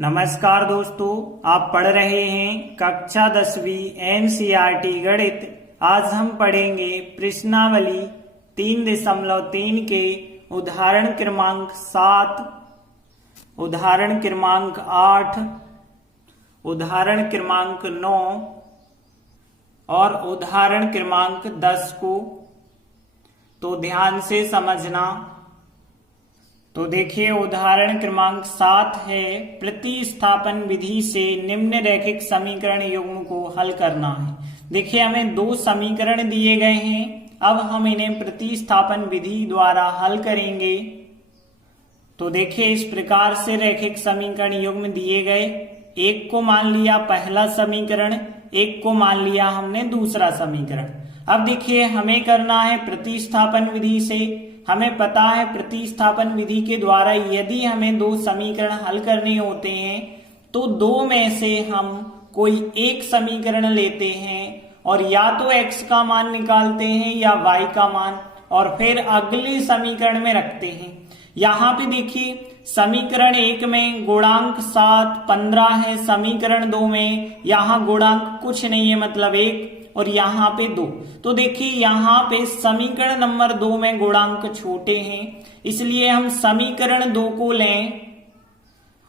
नमस्कार दोस्तों, आप पढ़ रहे हैं कक्षा 10वीं एनसीईआरटी गणित। आज हम पढ़ेंगे प्रश्नावली 3.3 के उदाहरण क्रमांक 7, उदाहरण क्रमांक 8, उदाहरण क्रमांक 9 और उदाहरण क्रमांक 10 को। तो ध्यान से समझना। तो देखिए, उदाहरण क्रमांक 7 है, प्रतिस्थापन विधि से निम्न रैखिक समीकरण युग्म को हल करना है। देखिए, हमें दो समीकरण दिए गए हैं, अब हम इन्हें प्रतिस्थापन विधि द्वारा हल करेंगे। तो देखिए, इस प्रकार से रैखिक समीकरण युग्म दिए गए। एक को मान लिया पहला समीकरण, एक को मान लिया हमने दूसरा समीकरण। अब देखिए, हमें करना है प्रतिस्थापन विधि से। हमें पता है प्रतिस्थापन विधि के द्वारा यदि हमें दो समीकरण हल करने होते हैं तो दो में से हम कोई एक समीकरण लेते हैं और या तो x का मान निकालते हैं या y का मान, और फिर अगले समीकरण में रखते हैं। यहाँ पे देखिए, समीकरण 1 में गुणांक 7, 15 है, समीकरण 2 में यहाँ गुणांक कुछ नहीं है, मतलब 1, और यहाँ पे 2। तो देखिए, यहाँ पे समीकरण नंबर 2 में गुणांक छोटे हैं, इसलिए हम समीकरण 2 को लें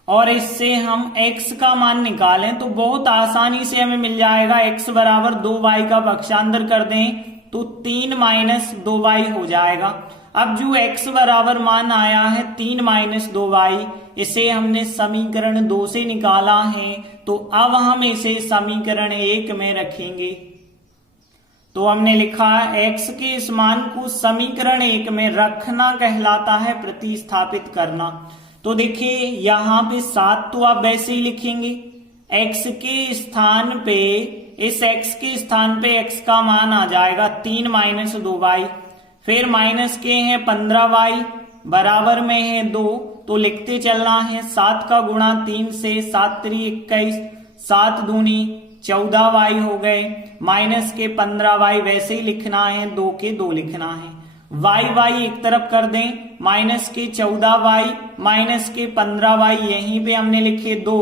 और इससे हम x का मान निकालें तो बहुत आसानी से हमें मिल जाएगा। x बराबर 2y का पक्षांतर कर दें तो 3 - 2y हो जाएगा। अब जो x बराबर मान आया है 3 - 2y, इसे हमने समीकरण 2 से निकाला है, तो अब हम इसे समीकरण 1 में रखेंगे। तो हमने लिखा x के इस मान को समीकरण 1 में रखना कहलाता है प्रतिस्थापित करना। तो देखिए, यहाँ पे 7 तो आप वैसे ही लिखेंगे, x के स्थान पे, इस x के स्थान पे x का मान आ जाएगा 3 - 2y, फिर माइनस के हैं 15y, बराबर में है 2, तो लिखते चलना है। 7 का गुणा 3 से, 7 3 21, 7 दूनी 14y हो गए, माइनस के 15y वैसे ही लिखना है, 2 के 2 लिखना है। y एक तरफ कर दें, माइनस के 14y माइनस के 15y यहीं पे हमने लिखे 2,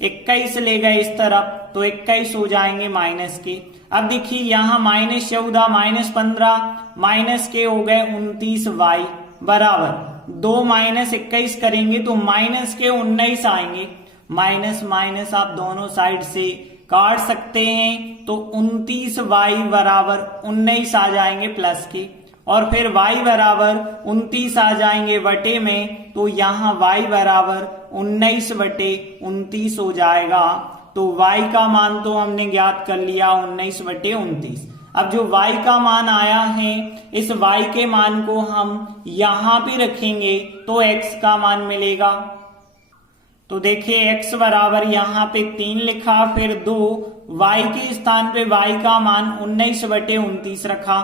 21 ले गए इस तरफ, तो 21 हो जाएंगे माइनस के। अब देखिए, यहाँ -14 -15 माइनस के हो गए 29y, बराबर 2 - 21 करेंगे तो माइनस के 19 आएंगे। माइनस माइनस आप दोनों साइड से काट सकते हैं, तो 29y बराबर 19 आ जाएंगे प्लस के, और फिर y बराबर 29 आ जाएंगे बटे में, तो यहाँ y बराबर 19 बटे 29 हो जाएगा। तो y का मान तो हमने ज्ञात कर लिया 19 बटे 29। अब जो y का मान आया है, इस y के मान को हम यहाँ पे रखेंगे तो x का मान मिलेगा। तो देखिए, x बराबर यहाँ पे 3 लिखा, फिर 2, y के स्थान पे y का मान 19 बटे 29 रखा।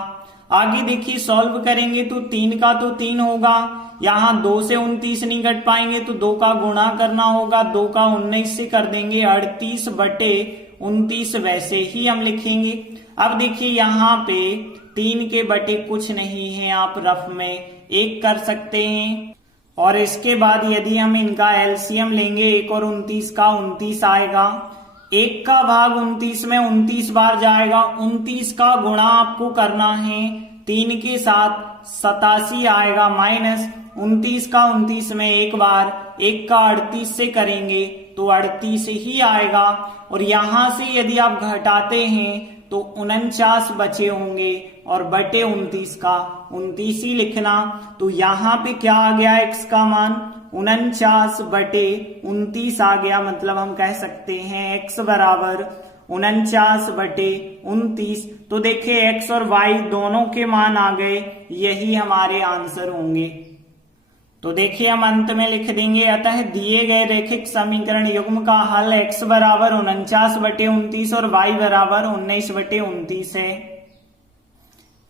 आगे देखिए, सॉल्व करेंगे तो 3 का तो 3 होगा, यहाँ 2 से 29 नहीं घट पाएंगे तो 2 का गुणा करना होगा, 2 का 19 से कर देंगे 38 बटे 29 वैसे ही हम लिखेंगे। अब देखिए, यहाँ पे 3 के बटे कुछ नहीं है, आप रफ में 1 कर सकते हैं, और इसके बाद यदि हम इनका एलसीएम लेंगे 1 और 29 का 29 आएगा। 1 का भाग 29 में 29 बार जाएगा, 29 का गुणा आपको करना है 3 के साथ 87 आएगा, माइनस 29 का 29 में एक बार, 1 का 38 से करेंगे तो 38 ही आएगा, और यहां से यदि आप घटाते हैं तो 49 बचे होंगे, और बटे 29 का 29 ही लिखना। तो यहाँ पे क्या आ गया, x का मान 49 बटे 29 आ गया, मतलब हम कह सकते हैं x बराबर 49 बटे 29। तो देखिए, x और y दोनों के मान आ गए, यही हमारे आंसर होंगे। तो देखिए, हम अंत में लिख देंगे, अतः दिए गए रैखिक समीकरण युग्म का हल x बराबर 49 बटे 29 और y बराबर 19 बटे 29 है।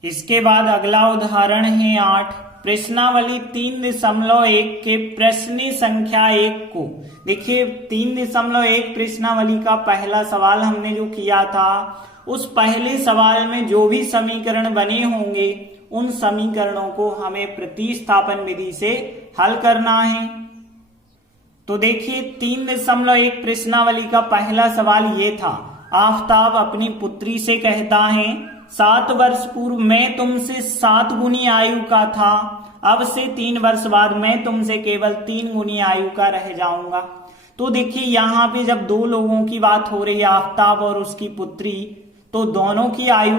इसके बाद अगला उदाहरण है 8, प्रश्नावली 3.1 के प्रश्न संख्या 1 को। देखिए, 3.1 प्रश्नावली का पहला सवाल हमने जो किया था, उस पहले सवाल में जो भी समीकरण बने होंगे उन समीकरणों को हमें प्रतिस्थापन विधि से हल करना है। तो देखिए 3.1 प्रश्नावली का पहला सवाल ये था, आफताब अपनी पुत्री से कहता है 7 वर्ष पूर्व मैं तुमसे 7 गुनी आयु का था, अब से 3 वर्ष बाद मैं तुमसे केवल 3 गुनी आयु का रह जाऊंगा। तो देखिए यहाँ पे जब दो लोगों की बात हो रही है, आफताब और उसकी पुत्री, तो दोनों की आयु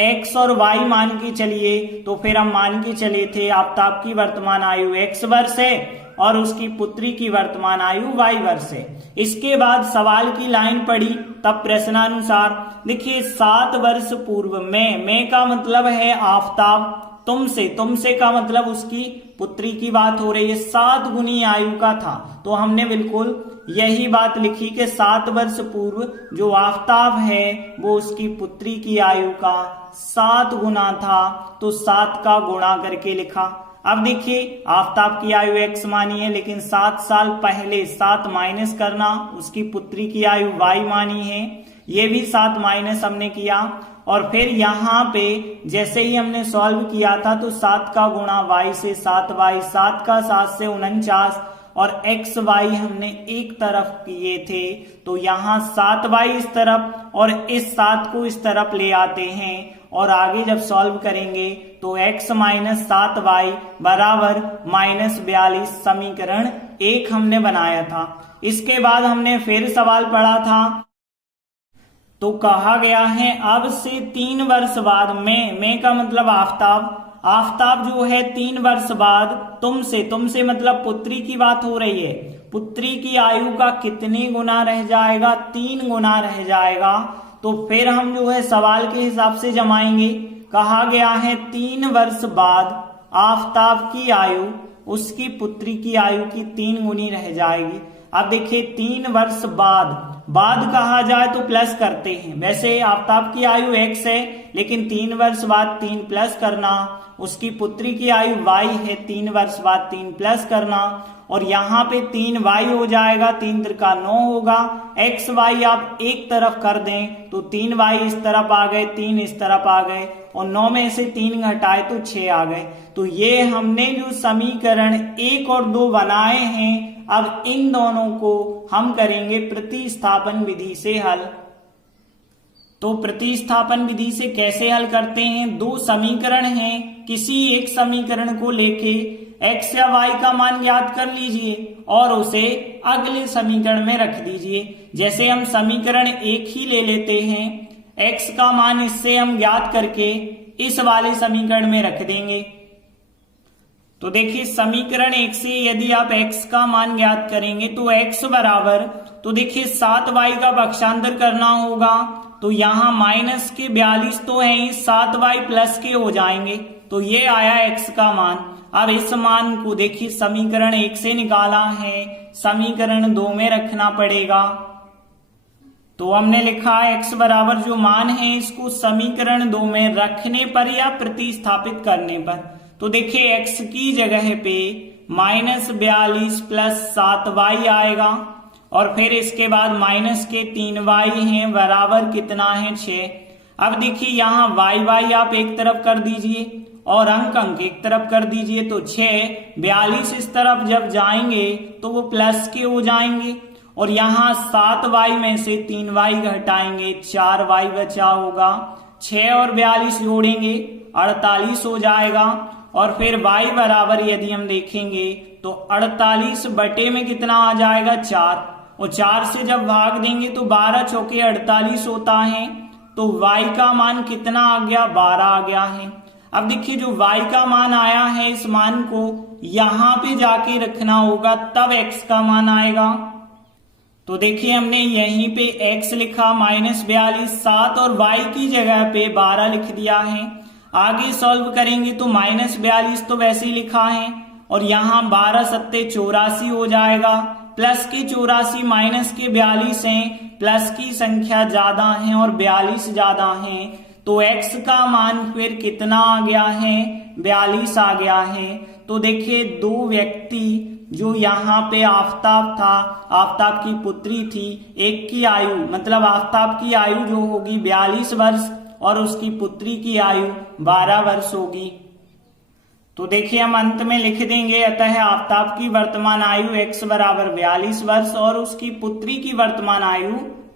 x और y मान के चलिए, तो फिर हम मान के चले थे आफताब की वर्तमान आयु x वर्ष है और उसकी पुत्री की वर्तमान आयु y वर्ष है। इसके बाद सवाल की लाइन पढ़ी, तब प्रश्नानुसार देखिए 7 वर्ष पूर्व मैं का मतलब है आफताब, तुमसे का मतलब उसकी पुत्री की बात हो रही है, 7 गुनी आयु का था। तो हमने बिल्कुल यही बात लिखी कि 7 वर्ष पूर्व जो आफताब है वो उसकी पुत्री की आयु का 7 गुना था, तो 7 का गुणा करके लिखा। अब देखिए आफताब की आयु x मानी है, लेकिन 7 साल पहले 7 माइनस करना, उसकी पुत्री की आयु y मानी है, ये भी 7 माइनस हमने किया। और फिर यहाँ पे जैसे ही हमने सॉल्व किया था तो 7 का गुणा y से 7y, 7 का 7 से 49 और x y हमने एक तरफ किए थे, तो यहाँ 7y इस तरफ और इस 7 को इस तरफ ले आते हैं और आगे जब सॉल्व करेंगे तो x माइनस 7y बराबर -42 समीकरण 1 हमने बनाया था। इसके बाद हमने फिर सवाल पढ़ा था, तो कहा गया है अब से 3 वर्ष बाद मैं का मतलब आफताब जो है 3 वर्ष बाद तुमसे मतलब पुत्री की बात हो रही है, पुत्री की आयु का कितने गुना रह जाएगा, 3 गुना रह जाएगा। तो फिर हम जो है सवाल के हिसाब से जमाएंगे। कहा गया है 3 वर्ष बाद आफताब की आयु उसकी पुत्री की आयु की 3 गुनी रह जाएगी। अब देखिए 3 वर्ष बाद कहा जाए तो प्लस करते हैं, वैसे आफताब की आयु x है, लेकिन 3 वर्ष बाद 3 प्लस करना, उसकी पुत्री की आयु y है, 3 वर्ष बाद 3 प्लस करना, और यहाँ पे 3y हो जाएगा, 3 त्रिका 9 होगा, x y आप एक तरफ कर दें तो 3y इस तरफ आ गए, 3 इस तरफ आ गए और 9 में से 3 घटाए तो 6 आ गए। तो ये हमने जो समीकरण 1 और 2 बनाए हैं, अब इन दोनों को हम करेंगे प्रतिस्थापन विधि से हल। तो प्रतिस्थापन विधि से कैसे हल करते हैं, 2 समीकरण हैं, किसी एक समीकरण को लेके x या y का मान ज्ञात कर लीजिए और उसे अगले समीकरण में रख दीजिए। जैसे हम समीकरण 1 ही ले लेते हैं, x का मान इससे हम ज्ञात करके इस वाले समीकरण में रख देंगे। तो देखिए समीकरण 1 से यदि आप x का मान ज्ञात करेंगे तो x बराबर, तो देखिए 7y का पक्षांतर करना होगा, तो यहाँ माइनस के 42 तो है ही, 7y प्लस के हो जाएंगे, तो ये आया x का मान। अब इस मान को देखिए समीकरण 1 से निकाला है, समीकरण 2 में रखना पड़ेगा। तो हमने लिखा x बराबर जो मान है इसको समीकरण 2 में रखने पर या प्रतिस्थापित करने पर, तो देखिए x की जगह पे -42 प्लस 7y आएगा और फिर इसके बाद माइनस के 3y है बराबर कितना है 6। अब देखिए यहाँ y आप एक तरफ कर दीजिए और अंक एक तरफ कर दीजिए, तो 6 42 इस तरफ जब जाएंगे तो वो प्लस के हो जाएंगे और यहाँ 7y में से 3y घटाएंगे, 4y बचा होगा, 6 और 42 जोड़ेंगे 48 हो जाएगा और फिर y बराबर यदि हम देखेंगे तो 48 बटे में कितना आ जाएगा 4, और 4 से जब भाग देंगे तो 12 चौके 48 होता है, तो y का मान कितना आ गया 12 आ गया है। अब देखिए जो y का मान आया है इस मान को यहाँ पे जाके रखना होगा, तब x का मान आएगा। तो देखिए हमने यहीं पे x लिखा -42, 7 और y की जगह पे 12 लिख दिया है। आगे सॉल्व करेंगे तो -42 तो वैसे ही लिखा है और यहाँ 12 सत्ते 84 हो जाएगा, प्लस के 84 माइनस के 42 हैं, प्लस की संख्या ज्यादा है और 42 ज्यादा है, तो x का मान फिर कितना आ गया है 42 आ गया है। तो देखिए दो व्यक्ति जो यहाँ पे आफताब था, आफताब की पुत्री थी, एक की आयु मतलब आफताब की आयु जो होगी 42 वर्ष और उसकी पुत्री की आयु 12 वर्ष होगी। तो देखिए हम अंत में लिख देंगे, अतः आफताब की वर्तमान आयु x बराबर 42 वर्ष और उसकी पुत्री की वर्तमान आयु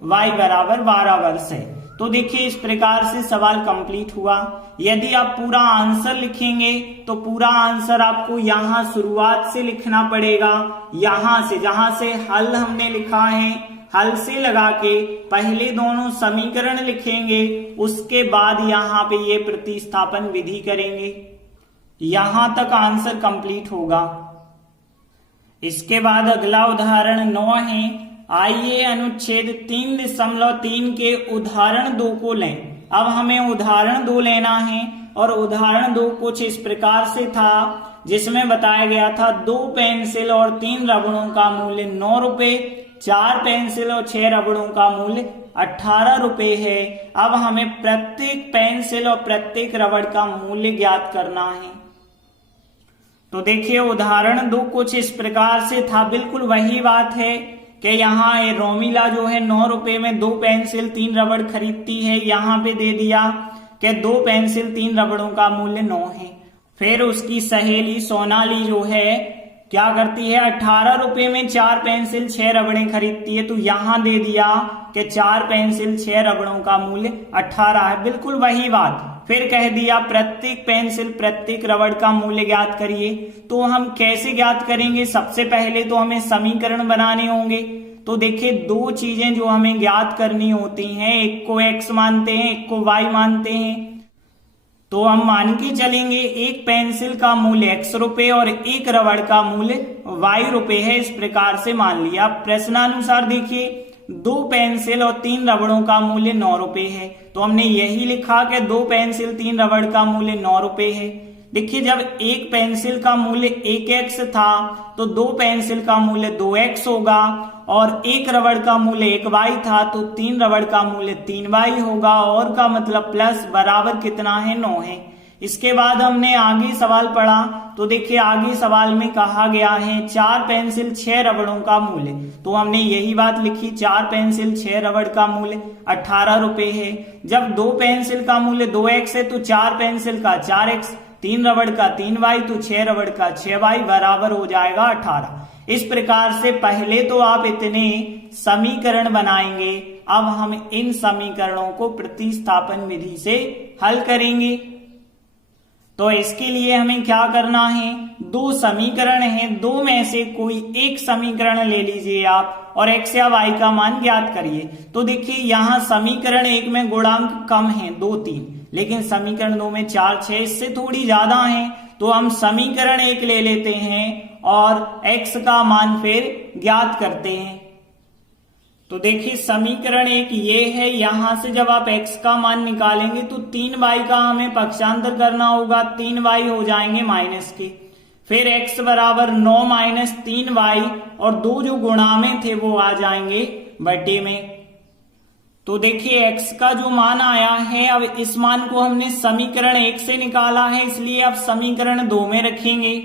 y बराबर 12 वर्ष है। तो देखिए इस प्रकार से सवाल कंप्लीट हुआ। यदि आप पूरा आंसर लिखेंगे तो पूरा आंसर आपको यहाँ शुरुआत से लिखना पड़ेगा, यहाँ से जहां से हल हमने लिखा है हल से लगा के पहले दोनों समीकरण लिखेंगे, उसके बाद यहाँ पे ये प्रतिस्थापन विधि करेंगे। यहां तक आंसर कंप्लीट होगा। इसके बाद अगला उदाहरण 9 है। आइए अनुच्छेद 3.3 के उदाहरण 2 को लें। अब हमें उदाहरण 2 लेना है और उदाहरण 2 कुछ इस प्रकार से था, जिसमें बताया गया था 2 पेंसिल और 3 रबड़ों का मूल्य 9 रुपए, 4 पेंसिल और 6 रबड़ों का मूल्य 18 रुपए है। अब हमें प्रत्येक पेंसिल और प्रत्येक रबड़ का मूल्य ज्ञात करना है। तो देखिए उदाहरण 2 कुछ इस प्रकार से था, बिल्कुल वही बात है कि यहाँ रोमिला जो है 9 रुपए में 2 पेंसिल 3 रबड़ खरीदती है। यहाँ पे दे दिया कि 2 पेंसिल 3 रबड़ों का मूल्य 9 है। फिर उसकी सहेली सोनाली जो है क्या करती है, 18 रुपए में 4 पेंसिल 6 रबड़ें खरीदती है। तो यहाँ दे दिया कि 4 पेंसिल 6 रबड़ों का मूल्य 18 है, बिल्कुल वही बात। फिर कह दिया प्रत्येक पेंसिल प्रत्येक रबड़ का मूल्य ज्ञात करिए। तो हम कैसे ज्ञात करेंगे, सबसे पहले तो हमें समीकरण बनाने होंगे। तो देखिए 2 चीजें जो हमें ज्ञात करनी होती हैं, एक को x मानते हैं, एक को y मानते हैं। तो हम मान के चलेंगे एक पेंसिल का मूल्य x रुपए और एक रबड़ का मूल्य y रुपए है, इस प्रकार से मान लिया। प्रश्नानुसार देखिए 2 पेंसिल और 3 रबड़ों का मूल्य 9 रुपए है, तो हमने यही लिखा कि 2 पेंसिल 3 रबड़ का मूल्य 9 रुपए है। देखिए जब एक पेंसिल का मूल्य 1x था तो 2 पेंसिल का मूल्य 2x होगा, और एक रबड़ का मूल्य 1y था तो 3 रबड़ का मूल्य 3y होगा, और का मतलब प्लस बराबर कितना है, 9 है। इसके बाद हमने आगे सवाल पढ़ा। तो देखिए आगे सवाल में कहा गया है 4 पेंसिल 6 रबड़ों का मूल्य, तो हमने यही बात लिखी, 4 पेंसिल 6 रबड़ का मूल्य 18 रुपए है। जब 2 पेंसिल का मूल्य 2x है तो 4 पेंसिल का 4x, 3 रबड़ का 3y, तो 6 रबड़ का 6y बराबर हो जाएगा 18। इस प्रकार से पहले तो आप इतने समीकरण बनाएंगे, अब हम इन समीकरणों को प्रतिस्थापन विधि से हल करेंगे। तो इसके लिए हमें क्या करना है, 2 समीकरण हैं, 2 में से कोई एक समीकरण ले लीजिए आप और x या y का मान ज्ञात करिए। तो देखिए यहाँ समीकरण 1 में गुणांक कम है 2, 3, लेकिन समीकरण 2 में 4, 6 इससे थोड़ी ज्यादा है। तो हम समीकरण 1 ले लेते हैं और x का मान फिर ज्ञात करते हैं। तो देखिए समीकरण 1 ये है, यहां से जब आप x का मान निकालेंगे तो 3y का हमें पक्षांतर करना होगा, 3y हो जाएंगे माइनस के। फिर x बराबर 9 माइनस 3y और 2 जो गुणा में थे वो आ जाएंगे बटे में। तो देखिए x का जो मान आया है, अब इस मान को हमने समीकरण 1 से निकाला है, इसलिए अब समीकरण 2 में रखेंगे।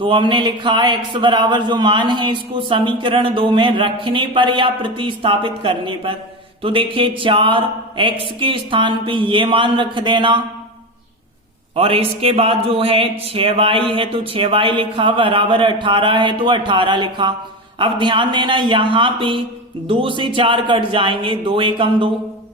तो हमने लिखा x बराबर जो मान है इसको समीकरण 2 में रखने पर या प्रतिस्थापित करने पर। तो देखिए 4x के स्थान पे ये मान रख देना, और इसके बाद जो है 6y है तो 6y लिखा, बराबर 18 है तो 18 लिखा। अब ध्यान देना यहाँ पे 2 से 4 कट जाएंगे, 2 एकम 2,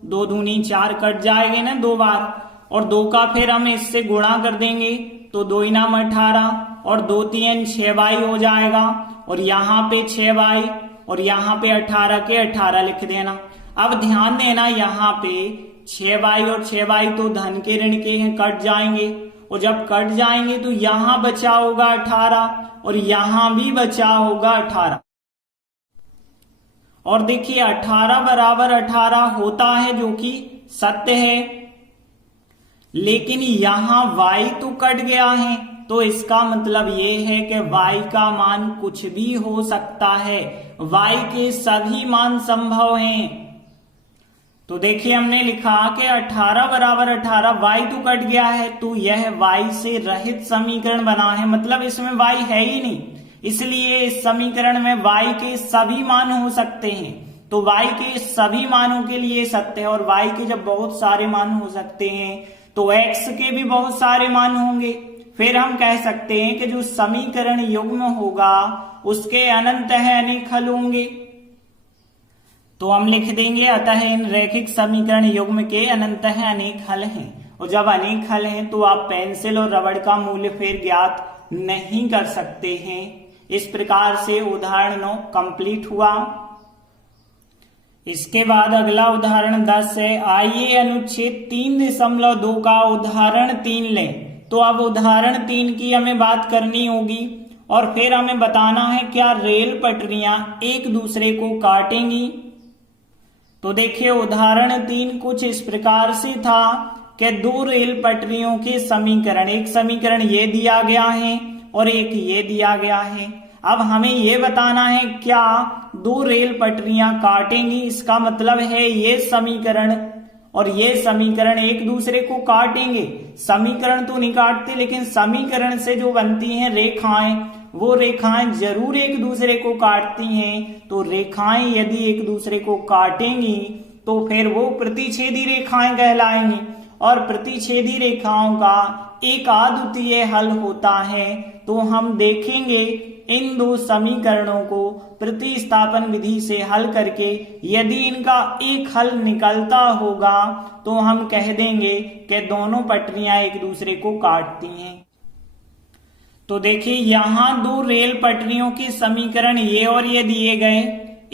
2 दूनी 4 कट जाएंगे ना 2 बार, और 2 का फिर हम इससे गुणा कर देंगे तो 2 इनाम 18 और 2 3 6y हो जाएगा, और यहाँ पे 6y और यहाँ पे 18 के 18 लिख देना। अब ध्यान देना यहाँ पे 6y और 6y तो धन के ऋण के हैं, कट जाएंगे, और जब कट जाएंगे तो यहाँ बचा होगा 18 और यहाँ भी बचा होगा 18। और देखिए 18 बराबर 18 होता है जो कि सत्य है, लेकिन यहाँ y तो कट गया है, तो इसका मतलब ये है कि y का मान कुछ भी हो सकता है, y के सभी मान संभव हैं। तो देखिए हमने लिखा कि 18 बराबर 18, y तो कट गया है, तो यह y से रहित समीकरण बना है, मतलब इसमें y है ही नहीं, इसलिए इस समीकरण में y के सभी मान हो सकते हैं। तो y के सभी मानों के लिए सत्य है, और y के जब बहुत सारे मान हो सकते हैं तो x के भी बहुत सारे मान होंगे। फिर हम कह सकते हैं कि जो समीकरण युग्म होगा उसके अनंतः अनेक हल होंगे। तो हम लिख देंगे अतः इन रैखिक समीकरण युग्म के अनंतः अनेक हल हैं। और जब अनेक हल हैं तो आप पेंसिल और रबड़ का मूल्य फिर ज्ञात नहीं कर सकते हैं। इस प्रकार से उदाहरण 9 कंप्लीट हुआ। इसके बाद अगला उदाहरण 10 है। आइए अनुच्छेद 3.2 का उदाहरण 3 लें। तो अब उदाहरण 3 की हमें बात करनी होगी और फिर हमें बताना है क्या रेल पटरियां एक दूसरे को काटेंगी। तो देखिए उदाहरण 3 कुछ इस प्रकार से था कि दो रेल पटरियों के समीकरण, एक समीकरण ये दिया गया है और एक ये दिया गया है। अब हमें ये बताना है क्या दो रेल पटरियां काटेंगी। इसका मतलब है ये समीकरण और ये समीकरण एक दूसरे को काटेंगे। समीकरण तो नहीं काटते लेकिन समीकरण से जो बनती हैं रेखाएं, वो रेखाएं जरूर एक दूसरे को काटती हैं। तो रेखाएं यदि एक दूसरे को काटेंगी तो फिर वो प्रतिच्छेदी रेखाएं कहलाएंगी और प्रतिच्छेदी रेखाओं का एक अद्वितीय हल होता है। तो हम देखेंगे इन दो समीकरणों को प्रतिस्थापन विधि से हल करके यदि इनका एक हल निकलता होगा तो हम कह देंगे कि दोनों पटरियां एक दूसरे को काटती हैं। तो देखिए यहां दो रेल पटरियों के समीकरण ये और ये दिए गए।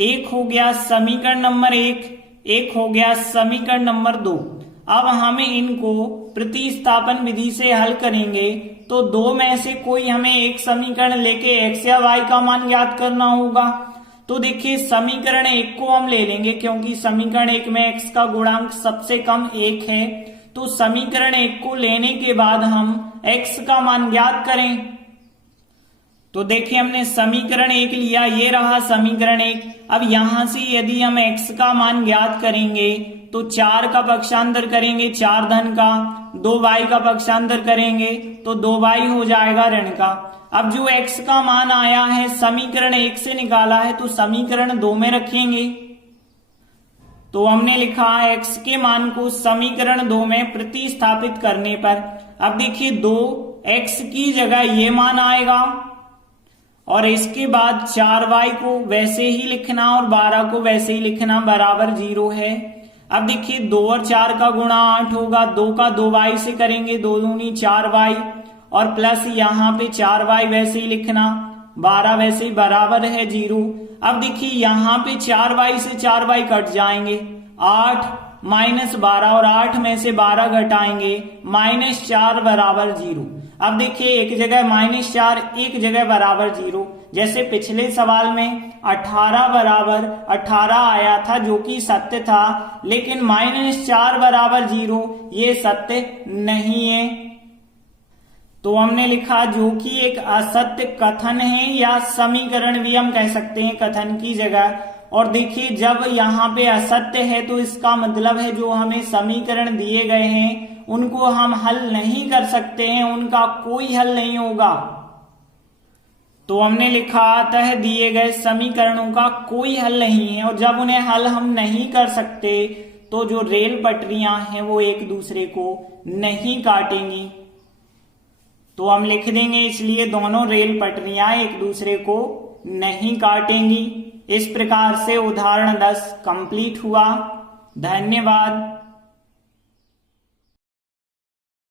एक हो गया समीकरण नंबर 1, एक हो गया समीकरण नंबर 2। अब हमें इनको प्रतिस्थापन विधि से हल करेंगे तो दो में से कोई हमें एक समीकरण लेके x या y का मान ज्ञात करना होगा। तो देखिए समीकरण 1 को हम ले लेंगे क्योंकि समीकरण 1 में x का गुणांक सबसे कम 1 है। तो समीकरण 1 को लेने के बाद हम x का मान ज्ञात करें। तो देखिए हमने समीकरण 1 लिया, ये रहा समीकरण 1। अब यहां से यदि हम x का मान ज्ञात करेंगे तो 4 का पक्षांतर करेंगे 4 धन का, 2y का पक्षांतर करेंगे तो 2y हो जाएगा ऋण का। अब जो x का मान आया है समीकरण 1 से निकाला है तो समीकरण 2 में रखेंगे। तो हमने लिखा x के मान को समीकरण 2 में प्रतिस्थापित करने पर अब देखिए 2x की जगह ये मान आएगा और इसके बाद 4y को वैसे ही लिखना और 12 को वैसे ही लिखना बराबर 0 है। अब देखिए 2 और 4 का गुणा 8 होगा, 2 का 2y से करेंगे 2 दूनी 4y और प्लस यहाँ पे 4y वैसे ही लिखना, 12 वैसे ही बराबर है 0। अब देखिए यहाँ पे 4y से 4y कट जाएंगे, 8 माइनस 12 और 8 में से 12 घटाएंगे -4 बराबर 0। अब देखिए एक जगह -4 एक जगह बराबर 0। जैसे पिछले सवाल में 18 बराबर 18 आया था जो कि सत्य था, लेकिन -4 बराबर 0 ये सत्य नहीं है। तो हमने लिखा जो कि एक असत्य कथन है या समीकरण भी हम कह सकते हैं कथन की जगह। और देखिए जब यहाँ पे असत्य है तो इसका मतलब है जो हमें समीकरण दिए गए हैं उनको हम हल नहीं कर सकते हैं, उनका कोई हल नहीं होगा। तो हमने लिखा अतः दिए गए समीकरणों का कोई हल नहीं है और जब उन्हें हल हम नहीं कर सकते तो जो रेल पटरियां हैं वो एक दूसरे को नहीं काटेंगी। तो हम लिख देंगे इसलिए दोनों रेल पटरियां एक दूसरे को नहीं काटेंगी। इस प्रकार से उदाहरण 10 कंप्लीट हुआ। धन्यवाद।